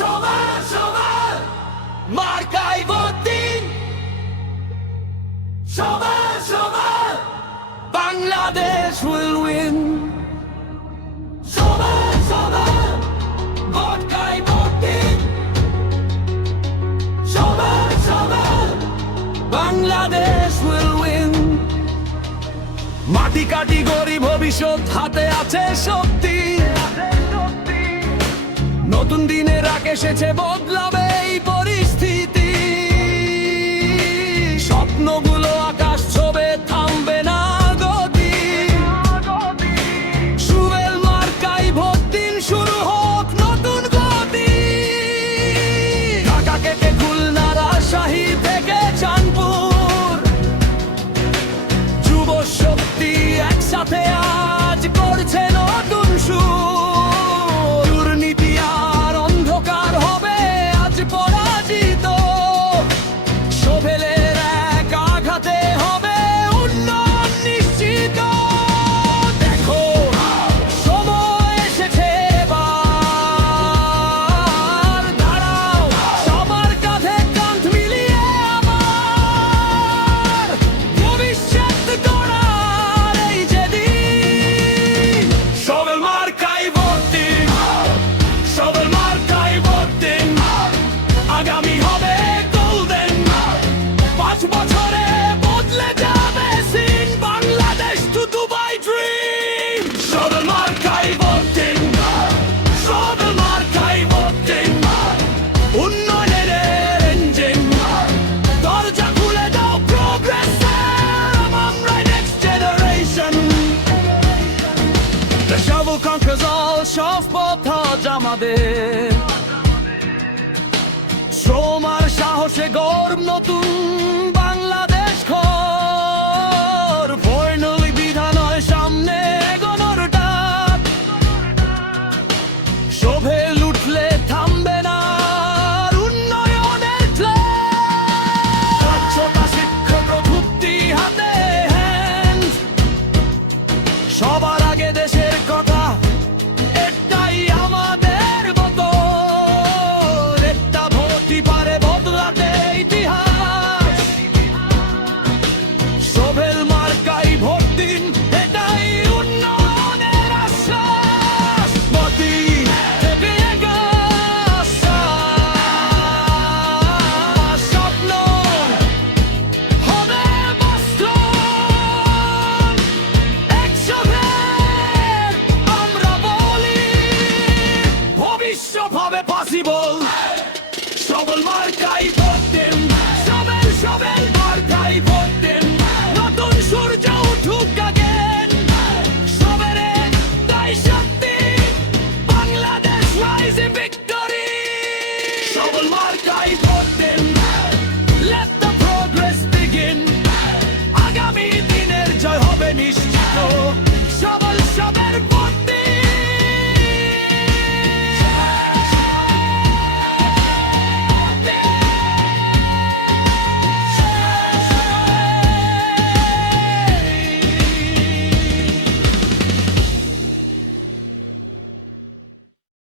সবার সবার মার্কাই ভোট দিন, সবার সবার বাংলাদেশ will win। সবার সবার মার্কাই ভোট দিন, সবার সবার বাংলাদেশ will win। মাটি কাটি গরিব ভবিষ্যৎ হাতে আছে শক্তি, নতুন দিনের রাগ এসেছে বদলাবে এই পরিস্থিতি। স্বপ্নগুলো আকাশ ছোবে থামবে না গতি, সুবেল মার্কাই ভোট দিন, শুরু হোক নতুন গতি। ঢাকা কেটে খুলনা রাজশাহী থেকে চাঁদপুর, যুব শক্তি একসাথে আজ করছে নতুন সুর। দুর্নীতি আর অন্ধকার হবে আজ পরাজিত, সোবেলের এক আঘাতে হবে উন্নয়ন নিশ্চিত। দেখো সময় এসেছে এবার, দাঁড়াও সবার কাঁধে কাঁধ মিলিয়ে আবার ভবিষ্যৎ গড়ার এই যে দিন। সবেল মার্কাই ভোট দিন, সবেল মার্কাই ভোট দিন, আগামী হবে গোল্ডেন। 5 বছরে বদলে যাবে সিন, বাংলাদেশ টু দুবাই ড্রিম। সবেল মার্কাই ভোট দিন, সবেল মার্কাই ভোট দিন, উন্নয়নের ইঞ্জিন, দরজা খুলে দাও প্রোগ্রেসের, আমরাই next generation. The shovel conquers all, সব পথ আজ আমাদের। শ্রম আর সাহসে গর্ব নতুন বাংলাদেশ ঘর। ফাইনালি বিধান হয় সামনে এগোনোর ডাক, শোভে লুটলে থামবে না আর উন্নয়নের ফ্ল্যাগ। স্বচ্ছতা শিক্ষা প্রযুক্তি হাতে হ্যান্ড, সবার আগে দেশের কথা, এটাই আমাদের মতো। একটা ভোটই পারে বদলাতে ইতিহাস, সোবেল মার্কাই ভোট দিন, এটাই উন্নয়নের আশ্বাস। গতি থেকে আকাশ, স্বপ্ন হবে বাস্তব। একসাথে আমরা বলি ভবিষ্যৎ হবে পসিবল। সবেল মার্কাই ভোট দিন, সবেল সবেল মার্কাই ভোট দিন, নতুন সূর্য উঠুক আগে